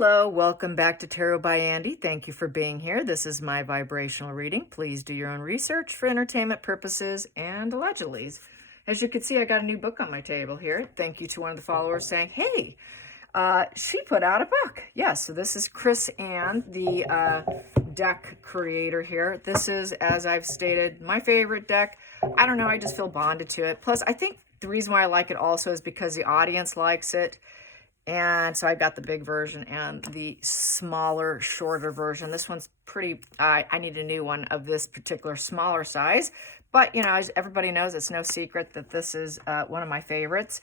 Hello, welcome back to Tarot by Andy. Thank you for being here. This is my vibrational reading. Please do your own research for entertainment purposes and allegedly. As you can see, I got a new book on my table here. Thank you to one of the followers saying, hey, she put out a book. Yes, so this is Chris Ann, the deck creator here. This is, as I've stated, my favorite deck. I don't know, I just feel bonded to it. Plus, I think the reason why I like it also is because the audience likes it. And so I got the big version and the smaller, shorter version. This one's pretty, I need a new one of this particular smaller size. But, you know, as everybody knows, it's no secret that this is one of my favorites.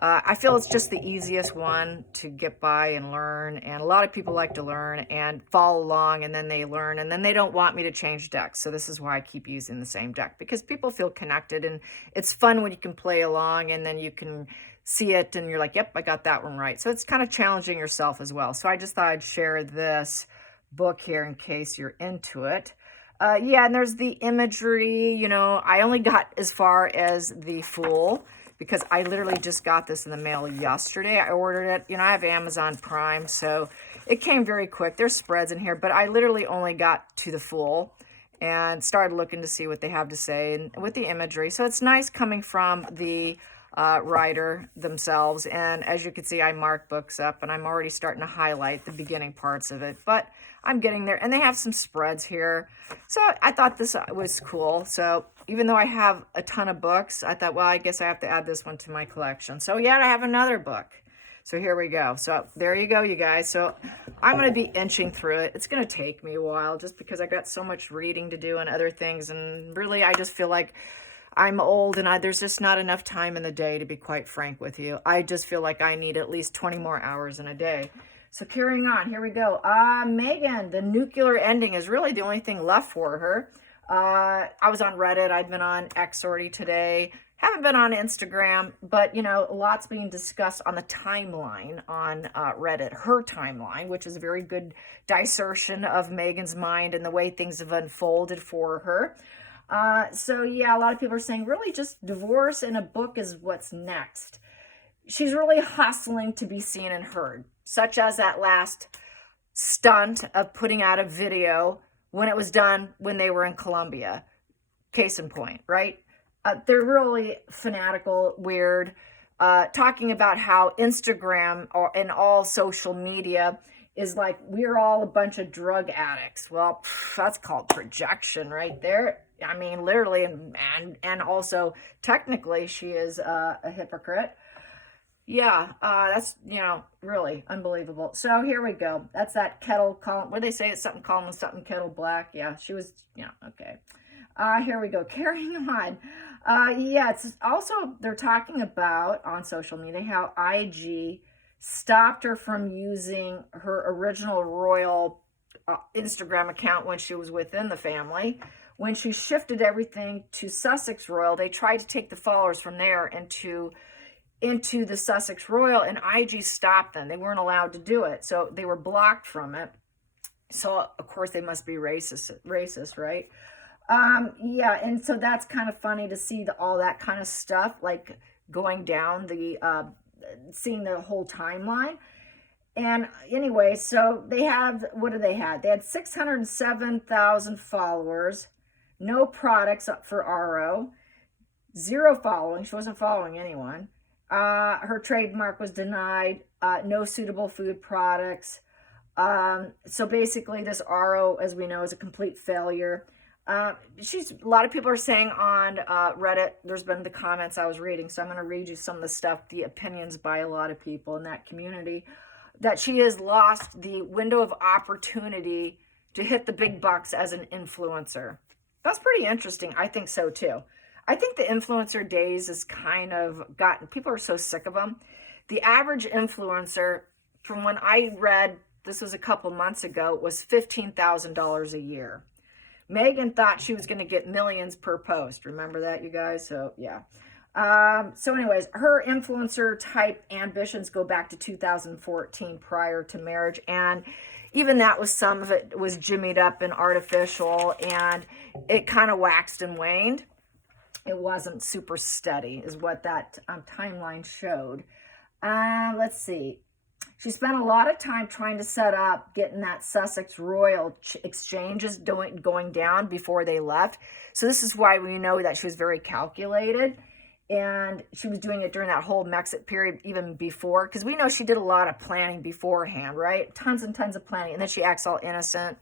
I feel it's just the easiest one to get by and learn. And a lot of people like to learn and follow along, and then they learn. And then they don't want me to change decks. So this is why I keep using the same deck. Because people feel connected. And it's fun when you can play along and then you can see it and you're like, yep, I got that one right. So it's kind of challenging yourself as well. So I just thought I'd share this book here in case you're into it. Yeah, and there's the imagery. You know, I only got as far as the Fool because I literally just got this in the mail yesterday. I ordered it. You know, I have Amazon Prime, so it came very quick. There's spreads in here, but I literally only got to the Fool and started looking to see what they have to say and with the imagery. So it's nice coming from the writer themselves. And as you can see, I mark books up and I'm already starting to highlight the beginning parts of it, but I'm getting there. And they have some spreads here. So I thought this was cool. So even though I have a ton of books, I thought, well, I guess I have to add this one to my collection. So yeah, I have another book. So here we go. So there you go, you guys. So I'm going to be inching through it. It's going to take me a while just because I got so much reading to do and other things. And really, I just feel like I'm old and there's just not enough time in the day, to be quite frank with you. I just feel like I need at least 20 more hours in a day. So carrying on, here we go. Meghan, the nuclear ending is really the only thing left for her. I was on Reddit. I've been on X already today. Haven't been on Instagram, but, you know, lots being discussed on the timeline on Reddit, her timeline, which is a very good dissertation of Meghan's mind and the way things have unfolded for her. So yeah, a lot of people are saying really just divorce and a book is what's next. She's really hustling to be seen and heard, such as that last stunt of putting out a video when it was done when they were in Colombia. Case in point, right? They're really fanatical, weird, talking about how Instagram and all social media is like, we're all a bunch of drug addicts. Well, that's called projection right there. I mean, literally, and also technically, she is a hypocrite. Yeah, that's, you know, really unbelievable. So here we go. That's that kettle calling. What do they say? It's something calling something kettle black. Yeah, she was, yeah, okay. Here we go. Carrying on. Yeah, it's also, they're talking about on social media how IG stopped her from using her original royal Instagram account when she was within the family. When she shifted everything to Sussex Royal, they tried to take the followers from there into the Sussex Royal, and IG stopped them. They weren't allowed to do it, so they were blocked from it. So of course they must be racist, right? Yeah, and so that's kind of funny to see all that kind of stuff, like going down the seeing the whole timeline. And anyway, so they have, what do they have? They had 607,000 followers, no products up for RO, 0 following. She wasn't following anyone. Her trademark was denied, no suitable food products. So basically this RO, as we know, is a complete failure. A lot of people are saying on Reddit, there's been the comments I was reading, so I'm going to read you some of the stuff, the opinions by a lot of people in that community, that she has lost the window of opportunity to hit the big bucks as an influencer. That's pretty interesting. I think so too. I think the influencer days is kind of gotten, people are so sick of them. The average influencer, from when I read, this was a couple months ago, was $15,000 a year. Meghan thought she was going to get millions per post. Remember that, you guys? So, yeah. So anyways, her influencer type ambitions go back to 2014 prior to marriage. And even that was, some of it was jimmied up and artificial, and it kind of waxed and waned. It wasn't super steady is what that timeline showed. Let's see. She spent a lot of time trying to set up getting that Sussex Royal exchanges going down before they left. So this is why we know that she was very calculated. And she was doing it during that whole Brexit period, even before, because we know she did a lot of planning beforehand, right? Tons and tons of planning. And then she acts all innocent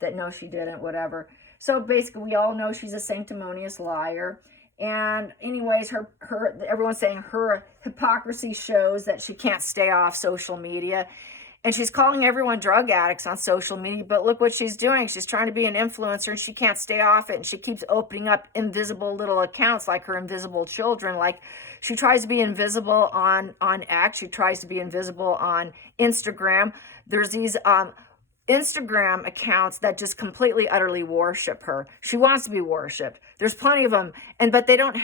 that no, she didn't, whatever. So basically, we all know she's a sanctimonious liar. And anyways, everyone's saying her hypocrisy shows that she can't stay off social media. And she's calling everyone drug addicts on social media. But look what she's doing. She's trying to be an influencer and she can't stay off it. And she keeps opening up invisible little accounts like her invisible children. Like she tries to be invisible on X. She tries to be invisible on Instagram. There's these Instagram accounts that just completely, utterly worship her. She wants to be worshipped. There's plenty of them. But they don't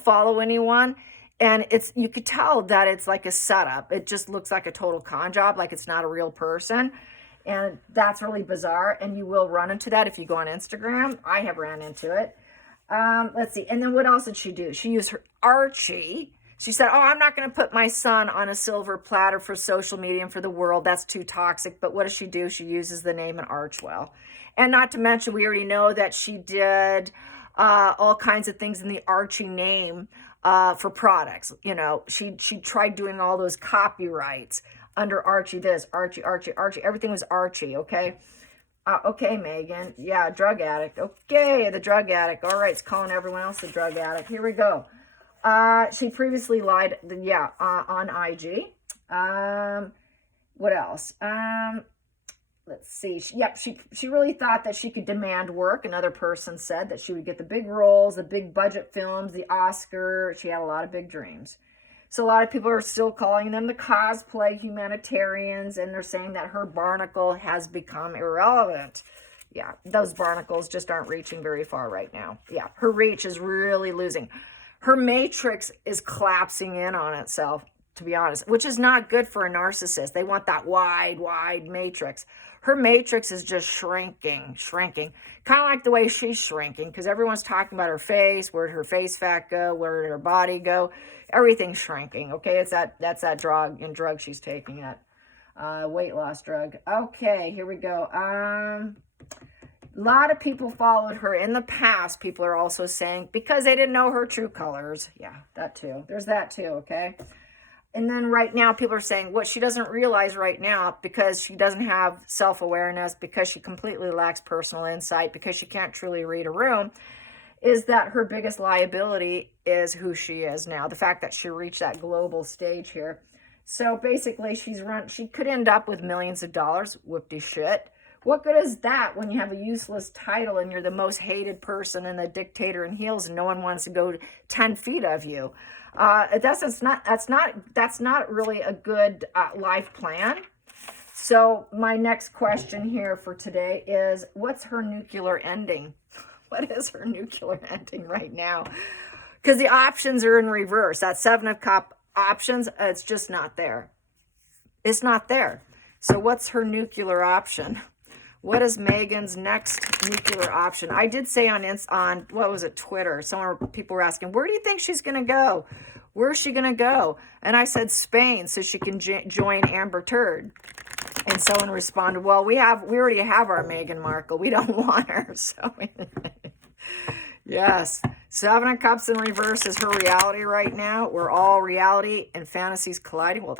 follow anyone. And you could tell that it's like a setup. It just looks like a total con job, like it's not a real person. And that's really bizarre. And you will run into that if you go on Instagram. I have ran into it. Let's see. And then what else did she do? She used her Archie. She said, oh, I'm not going to put my son on a silver platter for social media and for the world. That's too toxic. But what does she do? She uses the name in Archwell. And not to mention, we already know that she did all kinds of things in the Archie name. For products, she tried doing all those copyrights under Archie this, Archie, everything was Archie, okay? Okay, Meghan, yeah, drug addict, okay, the drug addict, all right, it's calling everyone else a drug addict, here we go. She previously lied, on IG. What else? Let's see. She really thought that she could demand work. Another person said that she would get the big roles, the big budget films, the Oscar. She had a lot of big dreams. So a lot of people are still calling them the cosplay humanitarians, and they're saying that her barnacle has become irrelevant. Yeah, those barnacles just aren't reaching very far right now. Yeah, her reach is really losing. Her matrix is collapsing in on itself, to be honest, which is not good for a narcissist. They want that wide matrix. Her matrix is just shrinking. Kind of like the way she's shrinking, because everyone's talking about her face. Where did her face fat go? Where did her body go? Everything's shrinking, okay? That's that drug she's taking, that weight loss drug. Okay, here we go. A lot of people followed her in the past. People are also saying because they didn't know her true colors. Yeah, that too. There's that too, okay? And then right now, people are saying what she doesn't realize right now, because she doesn't have self-awareness, because she completely lacks personal insight, because she can't truly read a room, is that her biggest liability is who she is now. The fact that she reached that global stage here. So basically, she could end up with millions of dollars. Whoopty shit. What good is that when you have a useless title and you're the most hated person and the dictator in heels and no one wants to go 10 feet of you? That's not really a good life plan. So my next question here for today is, what's her nuclear ending? What is her nuclear ending right now? Because the options are in reverse. That 7 of Cups options, it's just not there. It's not there. So what's her nuclear option? What is Meghan's next nuclear option? I did say on what was it, Twitter, people were asking, where do you think she's going to go? Where's she going to go? And I said Spain, so she can join Amber Turd. And someone responded, well, we already have our Meghan Markle. We don't want her. So yes, 7 of Cups in reverse is her reality right now. We're all reality and fantasies colliding. Well,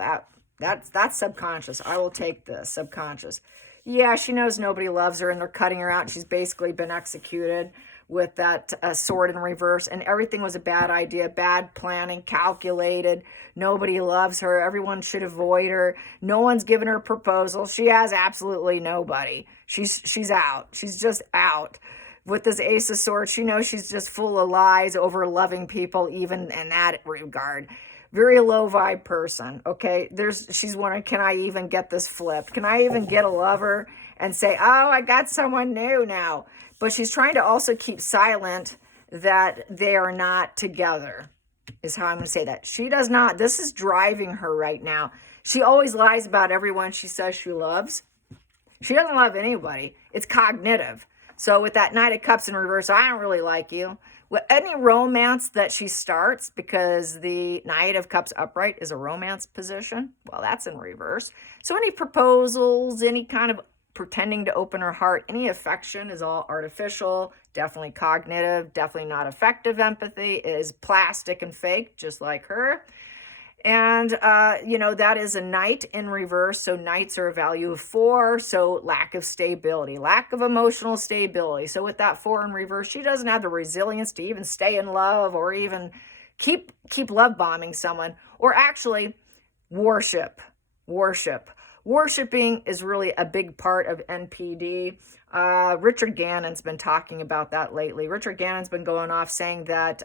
that's subconscious. I will take this, subconscious. Yeah, she knows nobody loves her and they're cutting her out. She's basically been executed with that sword in reverse, and everything was a bad idea, bad planning, calculated. Nobody loves her. Everyone should avoid her. No one's given her a proposal. She has absolutely nobody. She's out. She's just out. With this Ace of Swords, she knows she's just full of lies, over loving people, even in that regard. Very low vibe person, okay? She's wondering, can I even get this flipped? Can I even get a lover and say, oh, I got someone new now? But she's trying to also keep silent that they are not together, is how I'm going to say that. She does not. This is driving her right now. She always lies about everyone she says she loves. She doesn't love anybody. It's cognitive. So with that Knight of Cups in reverse, I don't really like you. Any romance that she starts, because the Knight of Cups upright is a romance position, well, that's in reverse. So any proposals, any kind of pretending to open her heart, any affection is all artificial, definitely cognitive, definitely not effective empathy, is plastic and fake, just like her. And, that is a Knight in reverse. So Knights are a value of 4. So lack of stability, lack of emotional stability. So with that 4 in reverse, she doesn't have the resilience to even stay in love or even keep love bombing someone, or actually worship. Worshipping is really a big part of NPD. Richard Gannon's been talking about that lately. Richard Gannon's been going off saying that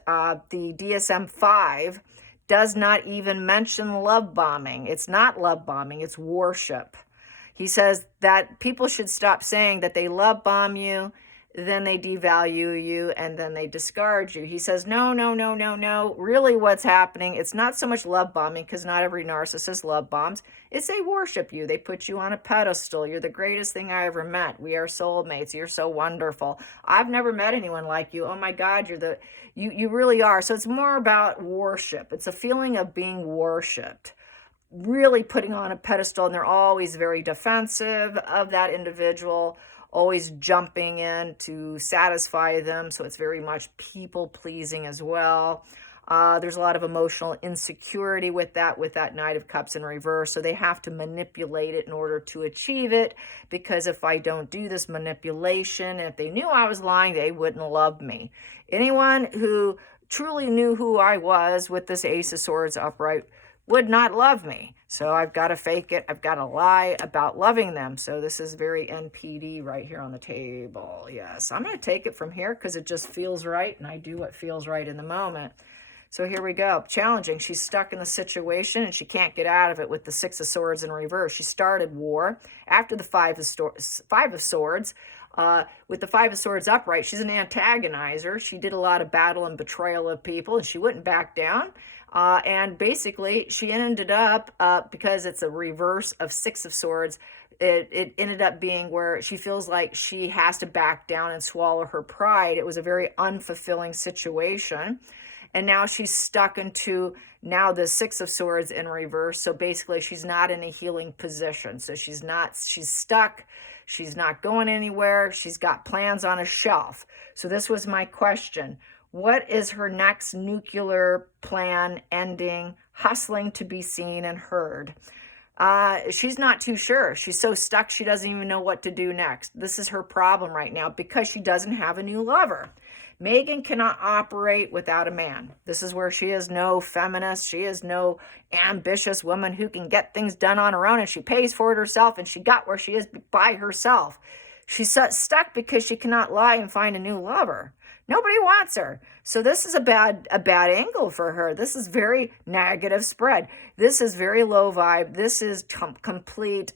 the DSM-5 does not even mention love bombing. It's not love bombing, it's worship. He says that people should stop saying that they love bomb you, then they devalue you, and then they discard you. He says, no. Really what's happening, it's not so much love bombing, because not every narcissist love bombs. It's they worship you. They put you on a pedestal. You're the greatest thing I ever met. We are soulmates. You're so wonderful. I've never met anyone like you. Oh my God, you really are. So it's more about worship. It's a feeling of being worshipped, really putting on a pedestal, and they're always very defensive of that individual, always jumping in to satisfy them. So it's very much people pleasing as well. There's a lot of emotional insecurity with that Knight of Cups in reverse. So they have to manipulate it in order to achieve it, because if I don't do this manipulation, if they knew I was lying, they wouldn't love me. Anyone who truly knew who I was with this Ace of Swords upright would not love me. So I've got to fake it. I've got to lie about loving them. So this is very NPD right here on the table. Yes, I'm going to take it from here because it just feels right, and I do what feels right in the moment. So here we go. Challenging. She's stuck in the situation and she can't get out of it with the Six of Swords in reverse. She started war after the Five of Swords. With the Five of Swords upright, she's an antagonizer. She did a lot of battle and betrayal of people, and she wouldn't back down. And basically, she ended up, because it's a reverse of Six of Swords, it ended up being where she feels like she has to back down and swallow her pride. It was a very unfulfilling situation. And now she's stuck into now the Six of Swords in reverse. So basically, she's not in a healing position. So she's stuck. She's not going anywhere. She's got plans on a shelf. So this was my question. What is her next nuclear plan ending, hustling to be seen and heard? She's not too sure. She's so stuck, she doesn't even know what to do next. This is her problem right now because she doesn't have a new lover. Meghan cannot operate without a man. This is where she is no feminist. She is no ambitious woman who can get things done on her own, and she pays for it herself, and she got where she is by herself. She's stuck because she cannot lie and find a new lover. Nobody wants her. So this is a bad angle for her. This is very negative spread. This is very low vibe. This is complete,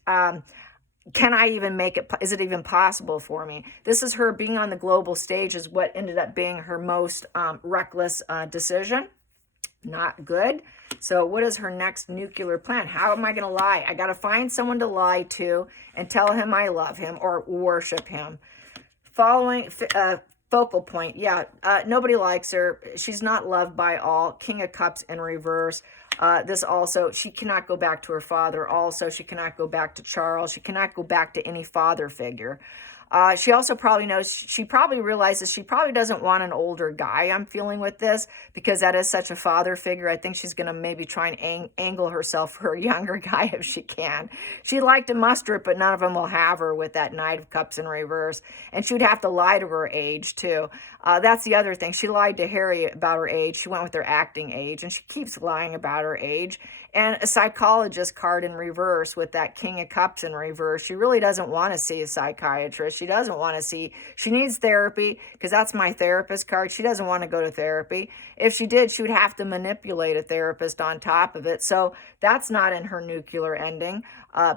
can I even make it? Is it even possible for me? This is her being on the global stage is what ended up being her most reckless decision. Not good. So what is her next nuclear plan? How am I going to lie? I got to find someone to lie to and tell him I love him or worship him. Following focal point. Yeah, nobody likes her. She's not loved by all. King of Cups in reverse. This also, she cannot go back to her father. Also, she cannot go back to Charles. She cannot go back to any father figure. She also probably knows, she probably realizes she probably doesn't want an older guy. I'm feeling with this because that is such a father figure. I think she's going to maybe try and angle herself for a younger guy if she can. She'd like to muster it, but none of them will have her with that Knight of Cups in reverse. And she'd have to lie to her age too. That's the other thing. She lied to Harry about her age. She went with her acting age, and she keeps lying about her age. And a psychologist card in reverse with that King of Cups in reverse. She really doesn't want to see a psychiatrist. She doesn't want to see, she needs therapy because that's my therapist card. She doesn't want to go to therapy. If she did, she would have to manipulate a therapist on top of it. So that's not in her nuclear ending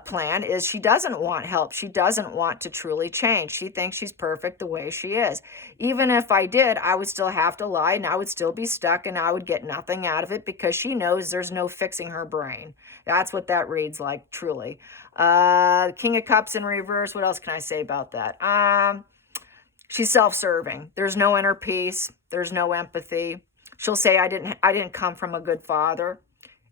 plan, is she doesn't want help. She doesn't want to truly change. She thinks she's perfect the way she is. Even if I did, I would still have to lie and I would still be stuck and I would get nothing out of it because she knows there's no fixing her brain. That's what that reads like, truly. King of Cups in reverse. What else can I say about that? She's self-serving. There's no inner peace. There's no empathy. She'll say, I didn't come from a good father.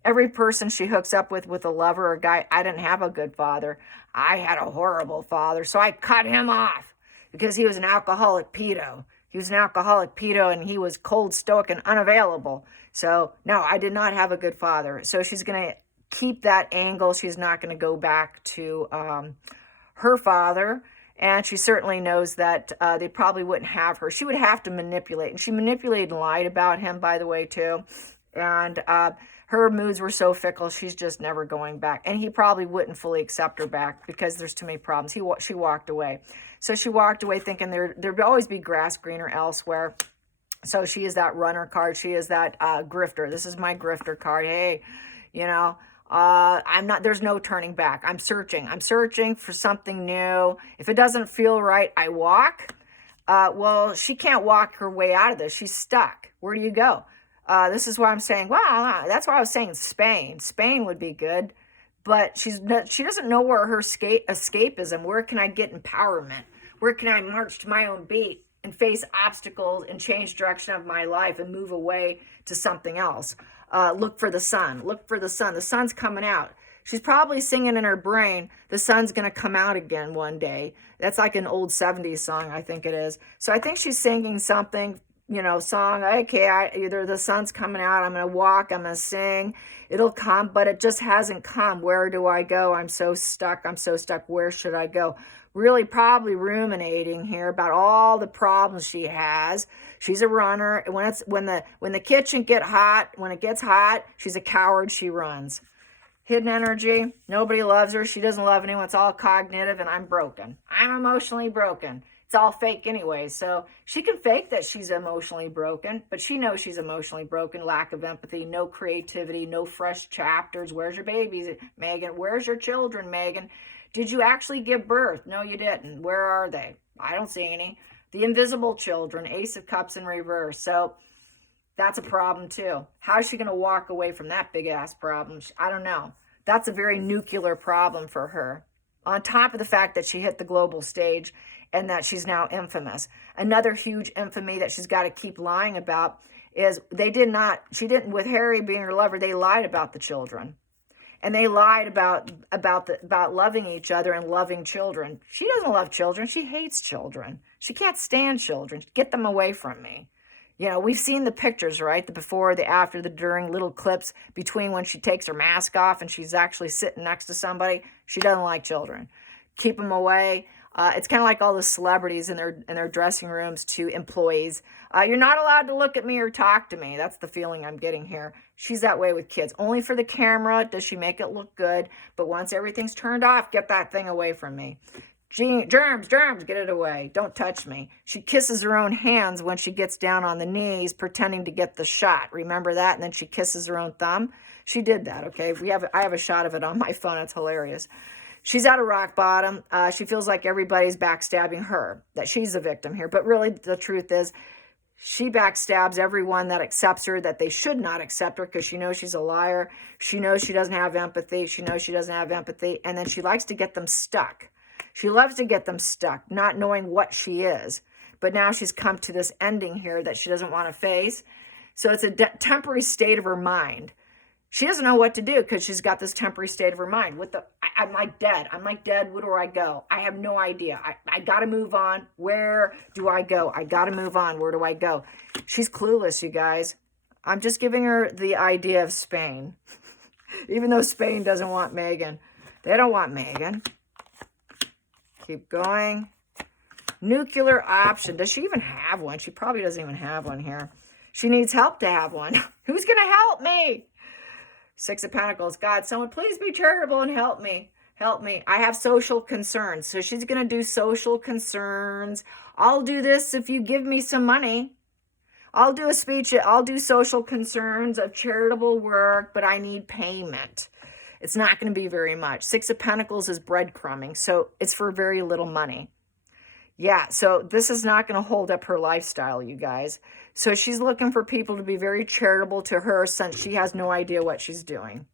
Every person she hooks up with a lover or a guy, I didn't have a good father. I had a horrible father, so I cut him off because he was an alcoholic pedo. He was an alcoholic pedo, and he was cold, stoic, and unavailable. So, no, I did not have a good father. So she's going to keep that angle. She's not going to go back to her father. And she certainly knows that they probably wouldn't have her. She would have to manipulate. And she manipulated and lied about him, by the way, too. And her moods were so fickle, she's just never going back. And he probably wouldn't fully accept her back because there's too many problems. She walked away. So she walked away thinking there'd always be grass greener elsewhere. So she is that runner card. She is that grifter. This is my grifter card. Hey, there's no turning back. I'm searching for something new. If it doesn't feel right, I walk. Well, she can't walk her way out of this. She's stuck. Where do you go? This is why I'm saying, well, that's why I was saying Spain. Spain would be good, but she doesn't know where her escapism, where can I get empowerment? Where can I march to my own beat and face obstacles and change direction of my life and move away to something else? Look for the sun. Look for the sun. The sun's coming out. She's probably singing in her brain, the sun's going to come out again one day. That's like an old 70s song, I think it is. So I think she's singing something, song. Okay, either the sun's coming out, I'm going to walk, I'm going to sing. It'll come, but it just hasn't come. Where do I go? I'm so stuck. Where should I go? Really probably ruminating here about all the problems she has. She's a runner. When the kitchen gets hot, she's a coward. She runs. Hidden energy. Nobody loves her. She doesn't love anyone. It's all cognitive, and I'm broken. I'm emotionally broken. It's all fake anyway. So she can fake that she's emotionally broken, but she knows she's emotionally broken. Lack of empathy, no creativity, no fresh chapters. Where's your babies, Meghan? Where's your children, Meghan? Did you actually give birth? No, you didn't. Where are they? I don't see any. The invisible children, Ace of Cups in reverse. So that's a problem too. How is she going to walk away from that big ass problem? I don't know. That's a very nuclear problem for her. On top of the fact that she hit the global stage and that she's now infamous. Another huge infamy that she's got to keep lying about is with Harry being her lover, they lied about the children. And they lied about loving each other and loving children. She doesn't love children. She hates children. She can't stand children. Get them away from me. We've seen the pictures, right? The before, the after, the during, little clips between when she takes her mask off and she's actually sitting next to somebody. She doesn't like children. Keep them away. It's kind of like all the celebrities in their dressing rooms to employees. You're not allowed to look at me or talk to me. That's the feeling I'm getting here. She's that way with kids. Only for the camera does she make it look good. But once everything's turned off, get that thing away from me. Germs, get it away. Don't touch me. She kisses her own hands when she gets down on the knees, pretending to get the shot. Remember that? And then she kisses her own thumb. She did that, okay? I have a shot of it on my phone. It's hilarious. She's at a rock bottom. She feels like everybody's backstabbing her, that she's the victim here. But really, the truth is, she backstabs everyone that accepts her, that they should not accept her because she knows she's a liar. She knows she doesn't have empathy. And then she likes to get them stuck. She loves to get them stuck, not knowing what she is. But now she's come to this ending here that she doesn't want to face. So it's a temporary state of her mind. She doesn't know what to do because she's got this temporary state of her mind. I'm like dead. Where do I go? I have no idea. I got to move on. Where do I go? I got to move on. Where do I go? She's clueless, you guys. I'm just giving her the idea of Spain. Even though Spain doesn't want Meghan. They don't want Meghan. Keep going. Nuclear option. Does she even have one? She probably doesn't even have one here. She needs help to have one. Who's going to help me? Six of Pentacles. God, someone please be charitable and help me. Help me. I have social concerns. So she's going to do social concerns. I'll do this if you give me some money. I'll do a speech. I'll do social concerns of charitable work, but I need payment. It's not going to be very much. Six of Pentacles is breadcrumbing. So it's for very little money. Yeah, so this is not going to hold up her lifestyle, you guys. So she's looking for people to be very charitable to her since she has no idea what she's doing.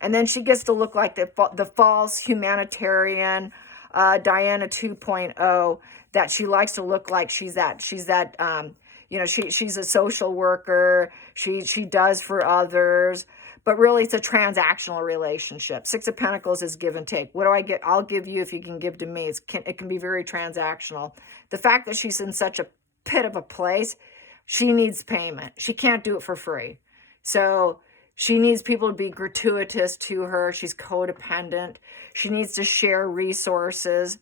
And then she gets to look like the false humanitarian, Diana 2.0, that she likes to look like she's that, she's a social worker. She does for others, but really it's a transactional relationship. Six of Pentacles is give and take. What do I get? I'll give you if you can give to me. It can be very transactional. The fact that she's in such a pit of a place, she needs payment. She can't do it for free. So she needs people to be gratuitous to her. She's codependent. She needs to share resources.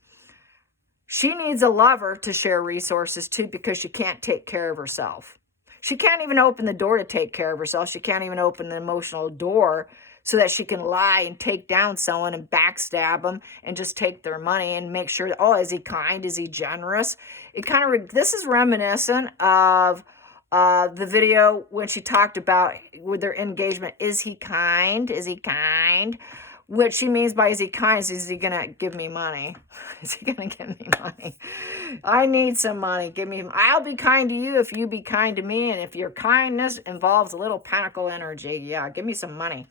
She needs a lover to share resources too, because she can't take care of herself. She can't even open the door to take care of herself. She can't even open the emotional door so that she can lie and take down someone and backstab them and just take their money and make sure, oh, is he kind? Is he generous? This is reminiscent of the video when she talked about with their engagement. Is he kind? Is he kind? What she means by is he kind is he going to give me money? Is he going to give me money? I need some money. I'll be kind to you if you be kind to me. And if your kindness involves a little pentacle energy, yeah, give me some money.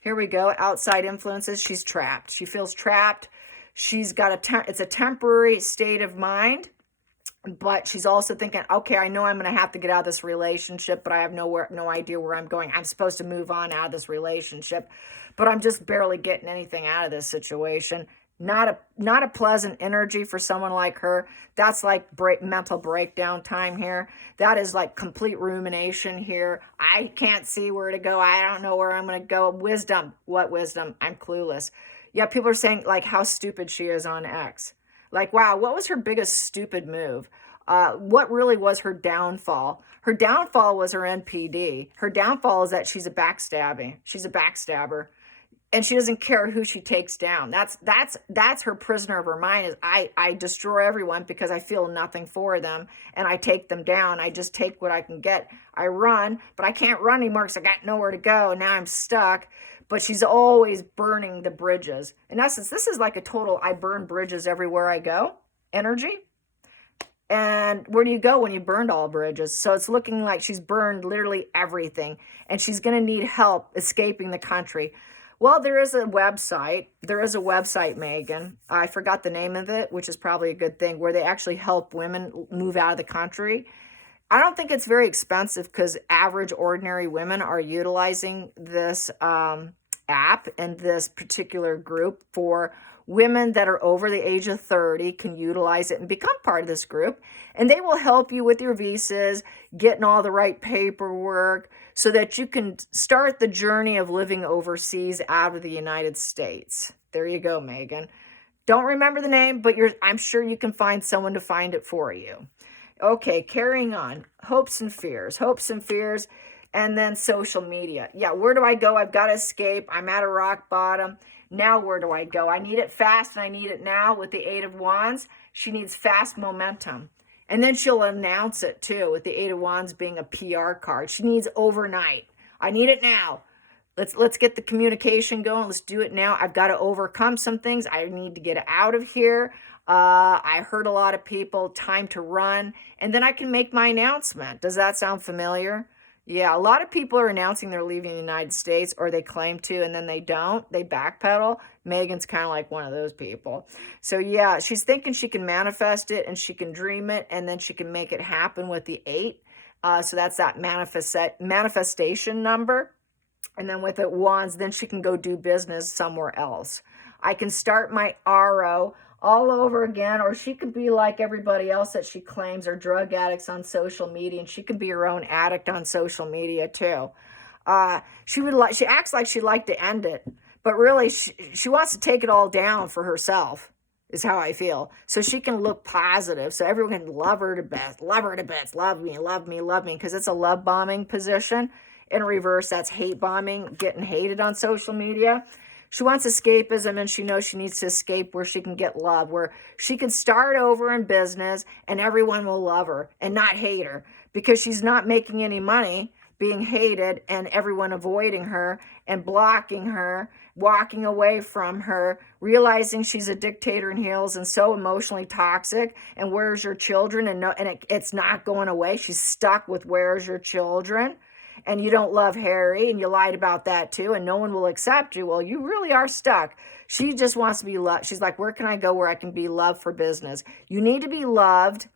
Here we go. Outside influences. She's trapped. She feels trapped. She's got it's a temporary state of mind. But she's also thinking, okay, I know I'm going to have to get out of this relationship, but I have no idea where I'm going. I'm supposed to move on out of this relationship, but I'm just barely getting anything out of this situation. Not a pleasant energy for someone like her. That's like mental breakdown time here. That is like complete rumination here. I can't see where to go. I don't know where I'm going to go. Wisdom. What wisdom? I'm clueless. Yeah, people are saying like how stupid she is on X. Like, wow, what was her biggest stupid move? What really was her downfall? Her downfall was her NPD. Her downfall is that she's a backstabber. She's a backstabber. And she doesn't care who she takes down. That's her prisoner of her mind is I destroy everyone because I feel nothing for them and I take them down. I just take what I can get. I run, but I can't run anymore because I got nowhere to go. Now I'm stuck. But she's always burning the bridges. In essence, this is like a total I burn bridges everywhere I go energy. And where do you go when you burned all bridges? So it's looking like she's burned literally everything. And she's going to need help escaping the country. Well, there is a website. There is a website, Meghan. I forgot the name of it, which is probably a good thing, where they actually help women move out of the country. I don't think it's very expensive because average, ordinary women are utilizing this app and this particular group. For women that are over the age of 30 can utilize it and become part of this group. And they will help you with your visas, getting all the right paperwork so that you can start the journey of living overseas out of the United States. There you go, Meghan. Don't remember the name, but I'm sure you can find someone to find it for you. Okay, carrying on. Hopes and fears. Hopes and fears. And then social media. Yeah, where do I go? I've got to escape. I'm at a rock bottom. Now where do I go? I need it fast and I need it now. With the Eight of Wands, she needs fast momentum. And then she'll announce it too, with the Eight of Wands being a PR card. She needs overnight. I need it now. Let's get the communication going. Let's do it now. I've got to overcome some things. I need to get out of here. I heard a lot of people. Time to run. And then I can make my announcement. Does that sound familiar? Yeah, a lot of people are announcing they're leaving the United States, or they claim to, and then they don't. They backpedal. Meghan's kind of like one of those people. So yeah, she's thinking she can manifest it and she can dream it, and then she can make it happen with the 8. So that's that manifestation number. And then with the Wands, then she can go do business somewhere else. I can start my RO all over again, or she could be like everybody else that she claims are drug addicts on social media, and she can be her own addict on social media too. She acts like she'd like to end it, but really she wants to take it all down for herself, is how I feel. So she can look positive, so everyone can love her to bits, love me, love me, love me, because it's a love bombing position. In reverse, that's hate bombing, getting hated on social media. She wants escapism, and she knows she needs to escape where she can get love, where she can start over in business and everyone will love her and not hate her, because she's not making any money being hated and everyone avoiding her and blocking her, walking away from her, realizing she's a dictator in heels and so emotionally toxic. And where's your children? It's not going away. She's stuck with where's your children? And you don't love Harry, and you lied about that too, and no one will accept you. Well, you really are stuck. She just wants to be loved. She's like, where can I go where I can be loved for business? You need to be loved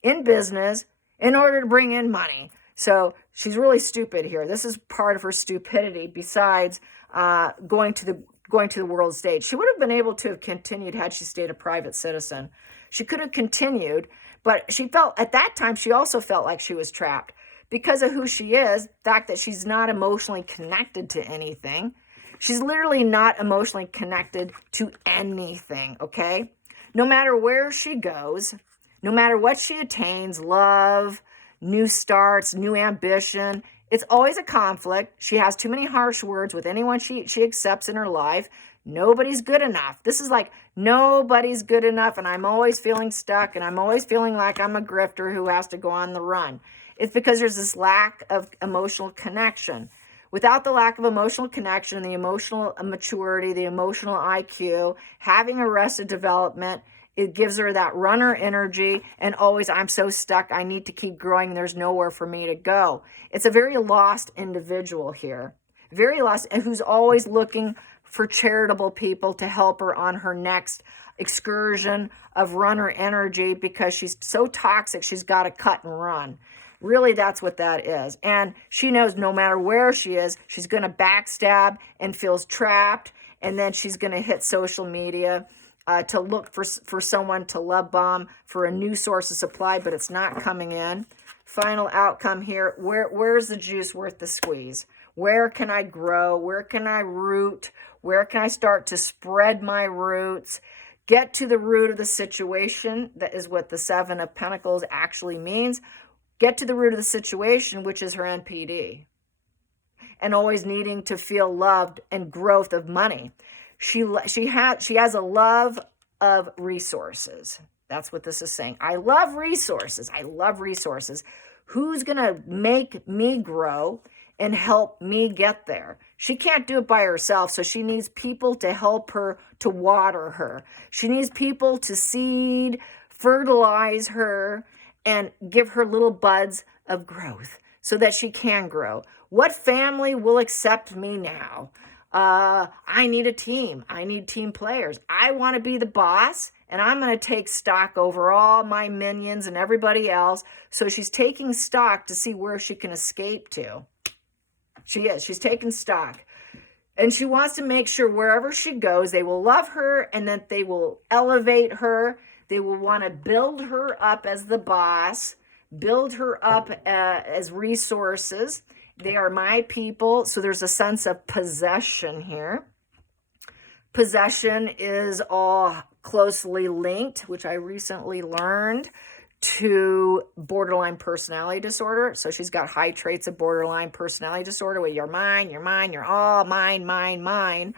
in business in order to bring in money. So she's really stupid here. This is part of her stupidity besides going to the world stage. She would have been able to have continued had she stayed a private citizen. She could have continued, but she felt at that time, she also felt like she was trapped because of who she is, the fact that she's not emotionally connected to anything. She's literally not emotionally connected to anything, okay? No matter where she goes, no matter what she attains, love, new starts, new ambition, it's always a conflict. She has too many harsh words with anyone she accepts in her life. Nobody's good enough. This is like, nobody's good enough, and I'm always feeling stuck, and I'm always feeling like I'm a grifter who has to go on the run. It's because there's this lack of emotional connection. Without the lack of emotional connection, the emotional maturity, the emotional IQ, having arrested development, it gives her that runner energy and always, I'm so stuck, I need to keep growing, there's nowhere for me to go. It's a very lost individual here, very lost, and who's always looking for charitable people to help her on her next excursion of runner energy because she's so toxic, she's got to cut and run. Really, that's what that is. And she knows no matter where she is, she's going to backstab and feels trapped. And then she's going to hit social media to look for someone to love bomb for a new source of supply, but it's not coming in. Final outcome here. Where's the juice worth the squeeze? Where can I grow? Where can I root? Where can I start to spread my roots? Get to the root of the situation. That is what the Seven of Pentacles actually means. Get to the root of the situation, which is her NPD. And always needing to feel loved and growth of money. She has a love of resources. That's what this is saying. I love resources. I love resources. Who's going to make me grow and help me get there? She can't do it by herself, so she needs people to help her, to water her. She needs people to seed, fertilize her, and give her little buds of growth so that she can grow. What family will accept me now? I need a team. I need team players. I want to be the boss, and I'm going to take stock over all my minions and everybody else. So she's taking stock to see where she can escape to. She is. She's taking stock. And she wants to make sure wherever she goes, they will love her and that they will elevate her. They will want to build her up as the boss, build her up as resources. They are my people. So there's a sense of possession here. Possession is all closely linked, which I recently learned, to borderline personality disorder. So she's got high traits of borderline personality disorder where you're mine, you're all mine.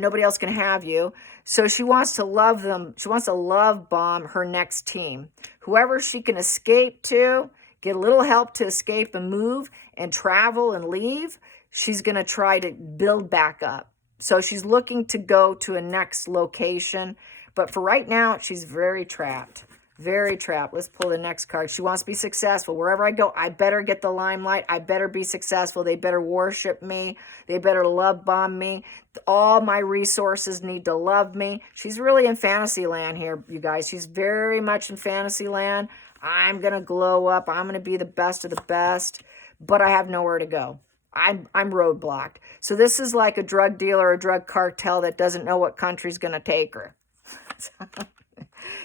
Nobody else can have you. So she wants to love them. She wants to love bomb her next team. Whoever she can escape to, get a little help to escape and move and travel and leave, she's going to try to build back up. So she's looking to go to a next location. But for right now, she's very trapped. Very trapped. Let's pull the next card. She wants to be successful. Wherever I go, I better get the limelight. I better be successful. They better worship me. They better love bomb me. All my resources need to love me. She's really in fantasy land here, you guys. She's very much in fantasy land. I'm going to glow up. I'm going to be the best of the best. But I have nowhere to go. I'm roadblocked. So this is like a drug dealer or a drug cartel that doesn't know what country's going to take her.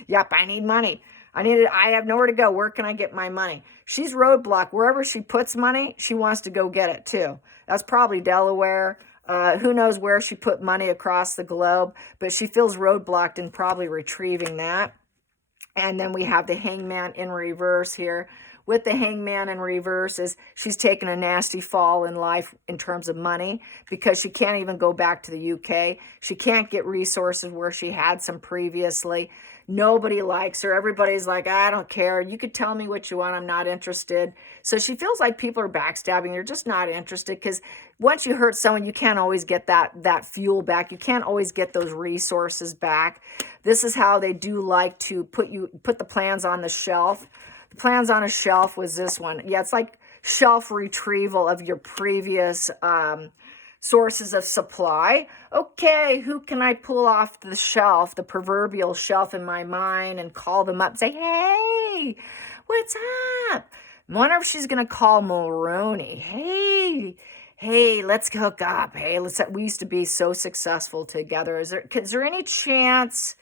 Yep, I need money. I have nowhere to go. Where can I get my money? She's roadblocked. Wherever she puts money, she wants to go get it too. That's probably Delaware. Who knows where she put money across the globe, but she feels roadblocked and probably retrieving that. And then we have the Hangman in reverse here. With the Hangman in reverse is she's taken a nasty fall in life in terms of money because she can't even go back to the UK. She can't get resources where she had some previously. Nobody likes her. Everybody's like, I don't care. You could tell me what you want. I'm not interested. So she feels like people are backstabbing. They're just not interested because once you hurt someone, you can't always get that fuel back. You can't always get those resources back. This is how they do like to put the plans on the shelf. The plans on a shelf was this one. Yeah, it's like shelf retrieval of your previous sources of supply. Okay, who can I pull off the shelf, the proverbial shelf in my mind, and call them up and say, hey, what's up? I wonder if she's going to call Mulroney. Hey, let's hook up. Hey, we used to be so successful together. Is there any chance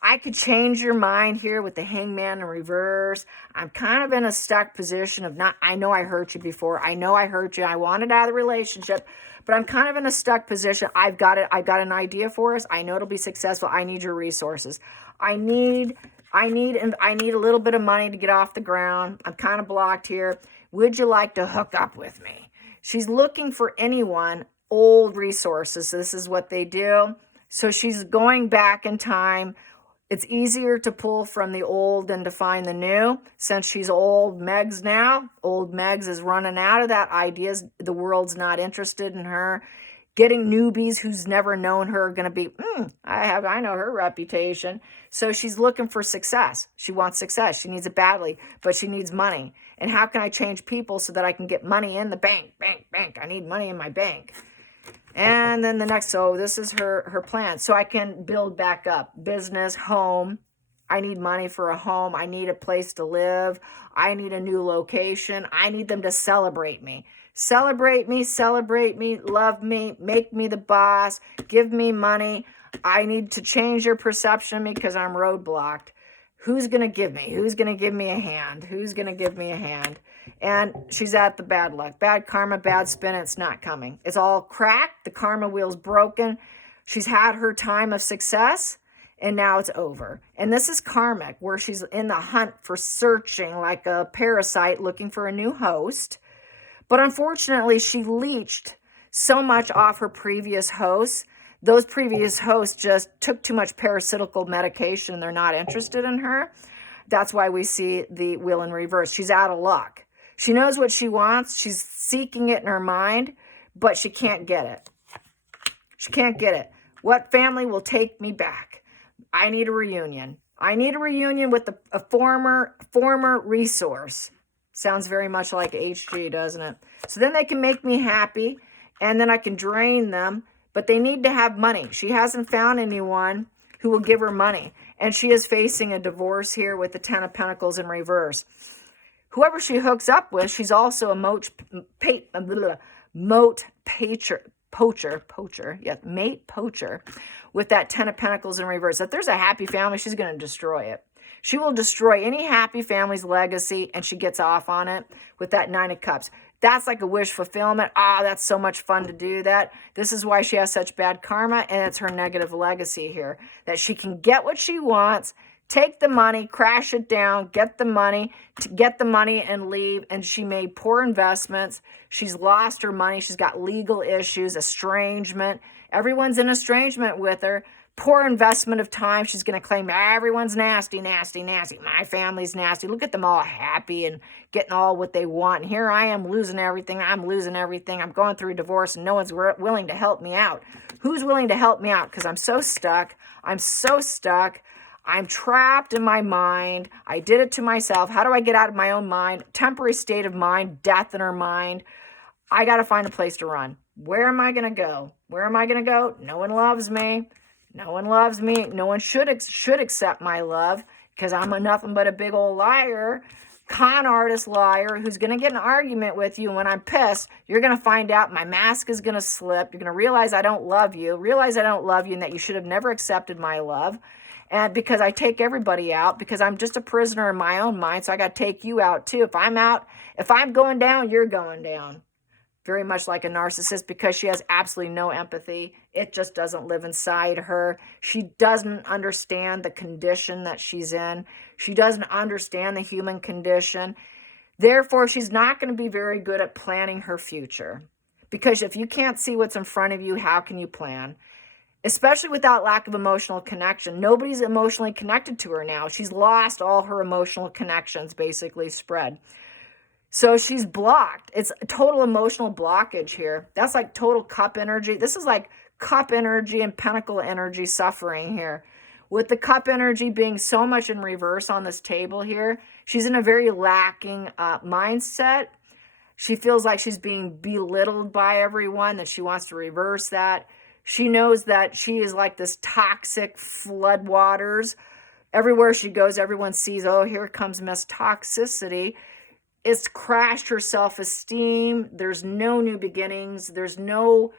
I could change your mind here with the hangman in reverse? I'm kind of in a stuck position of I know I hurt you before. I know I hurt you. I wanted out of the relationship, but I'm kind of in a stuck position. I've got an idea for us. I know it'll be successful. I need your resources. I need a little bit of money to get off the ground. I'm kind of blocked here. Would you like to hook up with me? She's looking for anyone, old resources. This is what they do. So she's going back in time. It's easier to pull from the old than to find the new. Since she's old Megs now, old Megs is running out of that ideas. The world's not interested in her. Getting newbies who's never known her are going to be, I know her reputation. So she's looking for success. She wants success. She needs it badly, but she needs money. And how can I change people so that I can get money in the bank? Bank. I need money in my bank. And then so this is her plan. So I can build back up. Business, home. I need money for a home. I need a place to live. I need a new location. I need them to celebrate me. Celebrate me, love me, make me the boss, give me money. I need to change your perception of me because I'm roadblocked. Who's going to give me? Who's going to give me a hand? Who's going to give me a hand? And she's at the bad luck. Bad karma, bad spin. It's not coming. It's all cracked. The karma wheel's broken. She's had her time of success, and now it's over. And this is karmic, where she's in the hunt for searching like a parasite looking for a new host. But unfortunately, she leached so much off her previous hosts. Those previous hosts just took too much parasitical medication and they're not interested in her. That's why we see the wheel in reverse. She's out of luck. She knows what she wants. She's seeking it in her mind, but she can't get it. She can't get it. What family will take me back? I need a reunion. I need a reunion with a former resource. Sounds very much like HG, doesn't it? So then they can make me happy, and then I can drain them, but they need to have money. She hasn't found anyone who will give her money, and she is facing a divorce here with the Ten of Pentacles in reverse. Whoever she hooks up with, she's also a mate poacher with that Ten of Pentacles in reverse. If there's a happy family, she's going to destroy it. She will destroy any happy family's legacy, and she gets off on it with that Nine of Cups. That's like a wish fulfillment. That's so much fun to do that. This is why she has such bad karma, and it's her negative legacy here. That she can get what she wants, take the money, crash it down, get the money and leave. And she made poor investments. She's lost her money. She's got legal issues, estrangement. Everyone's in estrangement with her. Poor investment of time. She's going to claim everyone's nasty. My family's nasty. Look at them all happy and getting all what they want. And here I am losing everything. I'm going through a divorce and no one's willing to help me out. Who's willing to help me out? Because I'm so stuck. I'm trapped in my mind. I did it to myself. How do I get out of my own mind? Temporary state of mind, death in her mind. I got to find a place to run. Where am I going to go? No one loves me. No one should accept my love because I'm nothing but a big old liar, con artist liar who's going to get in an argument with you. And when I'm pissed, you're going to find out my mask is going to slip. You're going to realize I don't love you and that you should have never accepted my love. And because I take everybody out, because I'm just a prisoner in my own mind, so I got to take you out too. If I'm going down, you're going down. Very much like a narcissist, because she has absolutely no empathy. It just doesn't live inside her. She doesn't understand the condition that she's in. She doesn't understand the human condition. Therefore, she's not going to be very good at planning her future. Because if you can't see what's in front of you, how can you plan? Especially without lack of emotional connection. Nobody's emotionally connected to her now. She's lost all her emotional connections, basically spread. So she's blocked. It's a total emotional blockage here. That's like total cup energy. This is like cup energy and pentacle energy suffering here. With the cup energy being so much in reverse on this table here, she's in a very lacking mindset. She feels like she's being belittled by everyone, that she wants to reverse that. She knows that she is like this toxic floodwaters. Everywhere she goes, everyone sees, oh, here comes Miss Toxicity. It's crashed her self-esteem. There's no new beginnings. There's no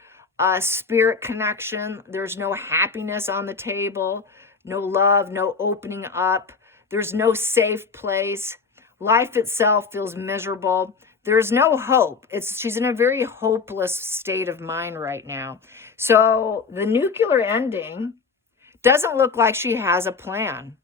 spirit connection. There's no happiness on the table, no love, no opening up. There's no safe place. Life itself feels miserable. There's no hope. She's in a very hopeless state of mind right now. So the nuclear ending doesn't look like she has a plan.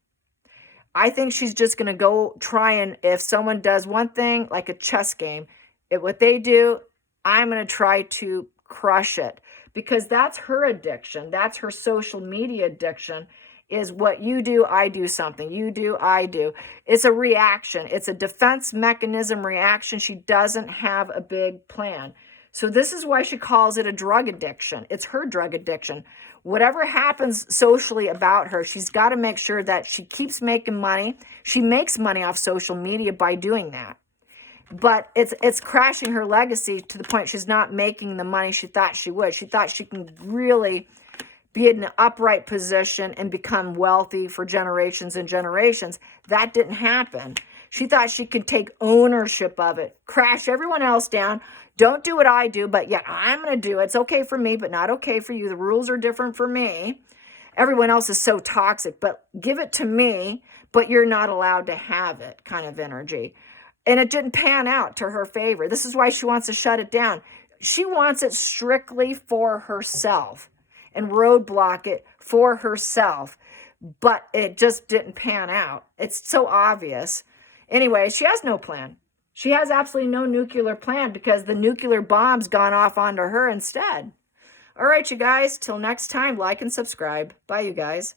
I think she's just going to go try, and if someone does one thing, like a chess game, what they do, I'm going to try to crush it, because that's her addiction. That's her social media addiction, is what you do, I do something. You do, I do. It's a reaction. It's a defense mechanism reaction. She doesn't have a big plan. So this is why she calls it a drug addiction. It's her drug addiction. Whatever happens socially about her, she's got to make sure that she keeps making money. She makes money off social media by doing that. But it's crashing her legacy to the point she's not making the money she thought she would. She thought she can really be in an upright position and become wealthy for generations and generations. That didn't happen. She thought she could take ownership of it, crash everyone else down. Don't do what I do, but yeah, I'm going to do it. It's okay for me, but not okay for you. The rules are different for me. Everyone else is so toxic, but give it to me, but you're not allowed to have it kind of energy. And it didn't pan out to her favor. This is why she wants to shut it down. She wants it strictly for herself and roadblock it for herself, but it just didn't pan out. It's so obvious. Anyway, she has no plan. She has absolutely no nuclear plan, because the nuclear bomb's gone off onto her instead. All right, you guys, till next time, like and subscribe. Bye, you guys.